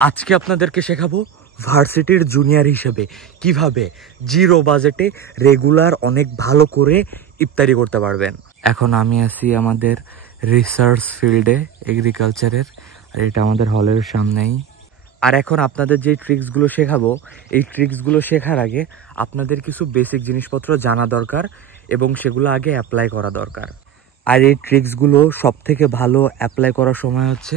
আজকে আপনাদেরকে শেখাবো ভার্সিটির জুনিয়র হিসেবে কিভাবে জিরো বাজেটে রেগুলার অনেক ভালো করে ইফতারি করতে পারবেন। এখন আমি আছি আমাদের রিসার্চ ফিল্ডে এগ্রিকালচারের, আর এটা আমাদের হলের সামনেই। আর এখন আপনাদের যে ট্রিক্সগুলো শেখাবো, এই ট্রিক্সগুলো শেখার আগে আপনাদের কিছু বেসিক জিনিসপত্র জানা দরকার এবং সেগুলো আগে অ্যাপ্লাই করা দরকার। আর এই ট্রিক্সগুলো সব থেকে ভালো অ্যাপ্লাই করার সময় হচ্ছে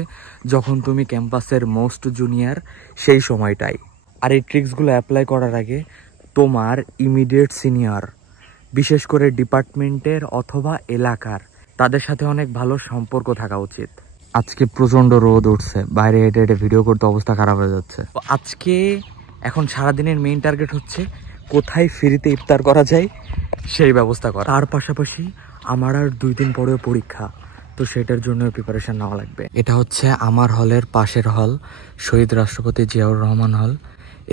যখন তুমি ক্যাম্পাসের মোস্ট জুনিয়র, সেই সময়টাই। আর এই ট্রিক্সগুলো অ্যাপ্লাই করার আগে তোমার ইমিডিয়েট সিনিয়র, বিশেষ করে ডিপার্টমেন্টের অথবা এলাকার, তাদের সাথে অনেক ভালো সম্পর্ক থাকা উচিত। আজকে প্রচণ্ড রোদ উঠছে, বাইরে হেঁটে হেঁটে ভিডিও করতে অবস্থা খারাপ হয়ে যাচ্ছে। তো আজকে এখন সারাদিনের মেইন টার্গেট হচ্ছে কোথায় ফ্রিতে ইফতার করা যায় সেই ব্যবস্থা করা। তার পাশাপাশি আমার আর 2 দিন পরেও পরীক্ষা, তো সেটার জন্য প্রিপারেশন নেওয়া লাগবে। এটা হচ্ছে আমার হলের পাশের হল, শহীদ রাষ্ট্রপতি জিয়াউর রহমান হল।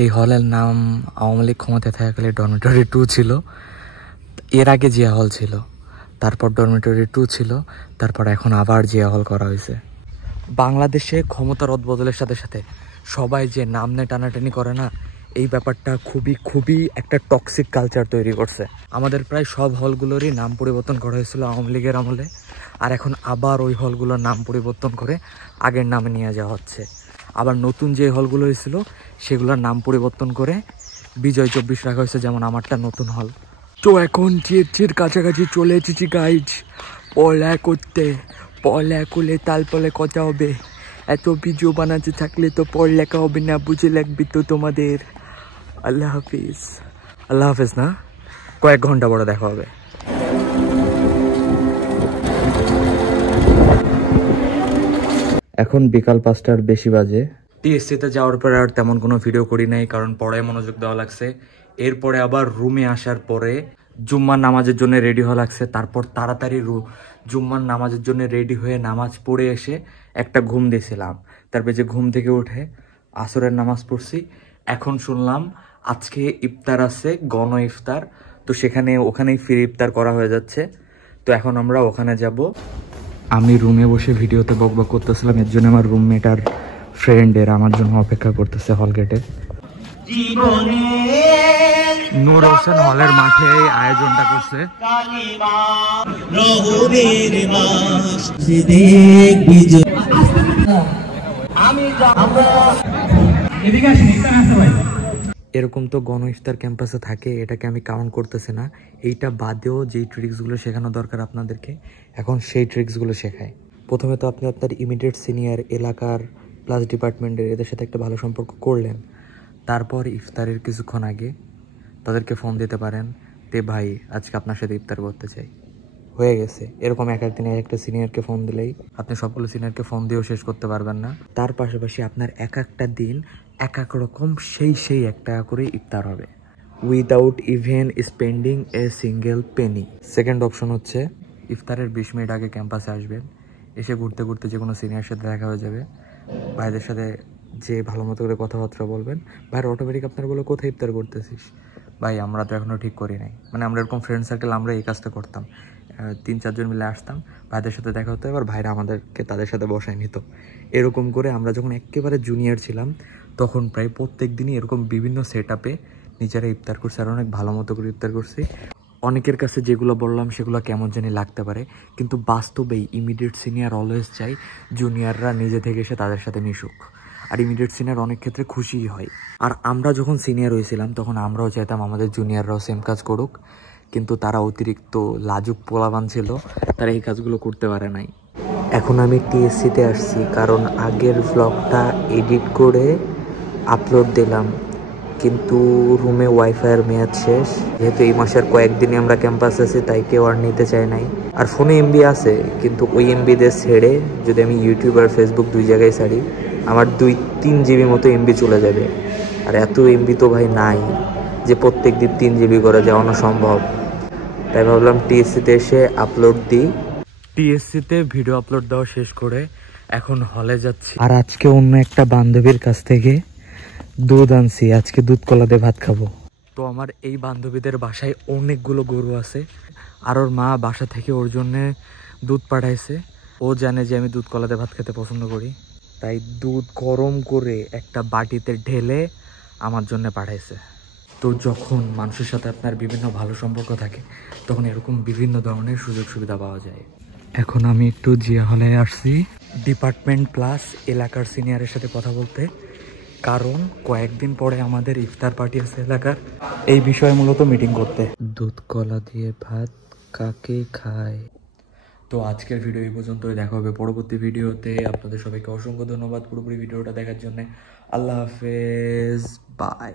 এই হলের নাম আওয়ামী লীগ ক্ষমতায় থাকাকালে ডরমিটরি 2 ছিল, এর আগে জিয়া হল ছিল, তারপর ডরমিটরি 2 ছিল, তারপর এখন আবার জিয়া হল করা হয়েছে। বাংলাদেশে ক্ষমতার রদবদলের সাথে সাথে সবাই যে নাম নিয়ে টানাটানি করে না, এই ব্যাপারটা খুবই একটা টক্সিক কালচার তৈরি করছে। আমাদের প্রায় সব হলগুলোরই নাম পরিবর্তন করা হয়েছিল আওয়ামী লীগের আমলে, আর এখন আবার ওই হলগুলোর নাম পরিবর্তন করে আগের নামে নিয়ে যাওয়া হচ্ছে। আবার নতুন যে হলগুলো হয়েছিল সেগুলোর নাম পরিবর্তন করে বিজয় 24 রাখা হয়েছে, যেমন আমারটা নতুন হল। তো এখন চির কাছাকাছি চলে এসেছি গাইজ পড়া করতে। পড়া করলে তারপরে কথা হবে, এত ভিডিও বানাতে থাকলে তো পড়ালেখা হবে না, বুঝে লাগবে তো তোমাদের। আল্লাহ হাফিজ। আল্লাহ হাফিজ না, কয়েক ঘন্টা পরে দেখা হবে। এখন বিকাল 5টার বেশি বাজে। টিএসসিতে যাওয়ার পরে আর তেমন কোনো ভিডিও করি নাই, কারণ পড়ায় মনোযোগ দেওয়া লাগছে। এরপরে আবার রুমে আসার পরে জুম্মার নামাজের জন্য রেডি হওয়া লাগছে। তারপর তাড়াতাড়ি জুম্মার নামাজের জন্য রেডি হয়ে নামাজ পড়ে এসে একটা ঘুম দিয়েছিলাম। তারপরে যে ঘুম থেকে উঠে আসরের নামাজ পড়ছি। এখন শুনলাম আজকে ইফতার আছে, গণ ইফতার, তো ওখানেই ফ্রি ইফতার করা হয়ে যাচ্ছে। তো এখন আমরা ওখানে যাব। আমি রুমে বসে ভিডিওতে বকবক করতেছিলাম, এর জন্য আমার রুমমেট আর ফ্রেন্ডের আমার জন্য অপেক্ষা করতেছে হল গেটে। নূর হোসেন হলের মাঠে এই আয়োজনটা করছে। এরকম তো গণ ইফতার ক্যাম্পাসে থাকে, এটাকে আমি কাউন্ট করতেছি না। এইটা বাদেও যেই ট্রিক্সগুলো শেখানো দরকার আপনাদেরকে, এখন সেই ট্রিক্সগুলো শেখায়। প্রথমে তো আপনি আপনার ইমিডিয়েট সিনিয়র, এলাকার প্লাস ডিপার্টমেন্টের, এদের সাথে একটা ভালো সম্পর্ক করলেন। তারপর ইফতারের কিছুক্ষণ আগে তাদেরকে ফোন দিতে পারেন, তে ভাই আজকে আপনার সাথে ইফতার করতে চাই। হয়ে গেছে। এরকম এক দিনে একটা সিনিয়রকে ফোন দিলেই আপনি সবগুলো সিনিয়রকে ফোন দিয়েও শেষ করতে পারবেন না। তার পাশাপাশি আপনার একটা দিন এক রকম সেই 1 টাকা করে ইফতার হবে, without even spending a single Penney. Second option হচ্ছে ইফতারের 20 মিনিট আগে ক্যাম্পাসে আসবেন, এসে ঘুরতে ঘুরতে যে কোনো সিনিয়র সাথে দেখা হয়ে যাবে, ভাইদের সাথে যে ভালো মতো করে কথাবার্তা বলবেন। ভাই অটোমেটিক আপনার বলে কোথায় ইফতার করতেছিস, ভাই আমরা তো এখনও ঠিক করি নাই। মানে আমরা এরকম ফ্রেন্ড সার্কেল আমরা এই কাজটা করতাম, 3-4 জন মিলে আসতাম, ভাইদের সাথে দেখা হতো, এবার ভাইরা আমাদেরকে তাদের সাথে বসায় নিত। এরকম করে আমরা যখন একেবারে জুনিয়র ছিলাম তখন প্রায় প্রত্যেক দিনই এরকম বিভিন্ন সেট আপে নিজেরা ইফতার করছি, আর অনেক ভালো মতো করে ইফতার করছি। অনেকের কাছে যেগুলো বললাম সেগুলো কেমন জানি লাগতে পারে, কিন্তু বাস্তবেই ইমিডিয়েট সিনিয়র অলওয়েজ চাই জুনিয়ররা নিজে থেকে এসে তাদের সাথে মিশুক, আর ইমিডিয়েট সিনিয়র অনেক ক্ষেত্রে খুশিই হয়। আর আমরা যখন সিনিয়র হয়েছিলাম তখন আমরাও চাইতাম আমাদের জুনিয়ররাও সেম কাজ করুক, কিন্তু তারা অতিরিক্ত লাজুক পোলাবান ছিল, তারা এই কাজগুলো করতে পারে নাই। এখন আমি টিএসসিতে আসছি, কারণ আগের ভ্লগটা এডিট করে আপলোড দিলাম, কিন্তু রুমে ওয়াইফাইয়ের মেয়াদ শেষ। যেহেতু এই মাসের কয়েকদিনই আমরা ক্যাম্পাস আছি, তাই কেউ আর নিতে চায় নাই। আর ফোনে এমবি আছে, কিন্তু ওই এমবি দিয়ে ছেড়ে যদি আমি ইউটিউব আর ফেসবুক 2 জায়গায় ছাড়ি, আমার 2-3 জিবি মতো এমবি চলে যাবে। আর এত এমবি তো ভাই নাই যে প্রত্যেক দিন 3 জিবি করে যাওয়ানো সম্ভব। তাই ভাবলাম টিএসসিতে এসে আপলোড দিই। টিএসসিতে ভিডিও আপলোড দেওয়া শেষ করে এখন হলে যাচ্ছি। আর আজকে অন্য একটা বান্ধবীর কাছ থেকে দুধ আনছি, আজকে দুধ কলা দিয়ে ভাত খাবো। তো আমার এই বান্ধবীদের বাসায় অনেকগুলো গরু আছে, আর ওর মা বাসা থেকে ওর জন্যে দুধ পাঠাইছে। ও জানে যে আমি দুধ কলা দিয়ে ভাত খেতে পছন্দ করি, তাই দুধ গরম করে একটা বাটিতে ঢেলে আমার জন্য পাঠাইছে। তো যখন মানুষের সাথে আপনার বিভিন্ন ভালো সম্পর্ক থাকে তখন এরকম বিভিন্ন ধরনের সুযোগ সুবিধা পাওয়া যায়। এখন আমি একটু জিয়া হলে আসছি ডিপার্টমেন্ট প্লাস এলাকার সিনিয়রের সাথে কথা বলতে, কারণ কয়েকদিন পরে আমাদের ইফতার পার্টি আছে এলাকার, এই বিষয়ে মূলত মিটিং করতে। দুধ কলা দিয়ে ভাত কাকে খায়। তো আজকের ভিডিও এই পর্যন্তই, দেখা হবে পরবর্তী ভিডিওতে। আপনাদের সবাইকে অসংখ্য ধন্যবাদ পুরোপুরি ভিডিওটা দেখার জন্য। আল্লাহ হাফেজ, বাই।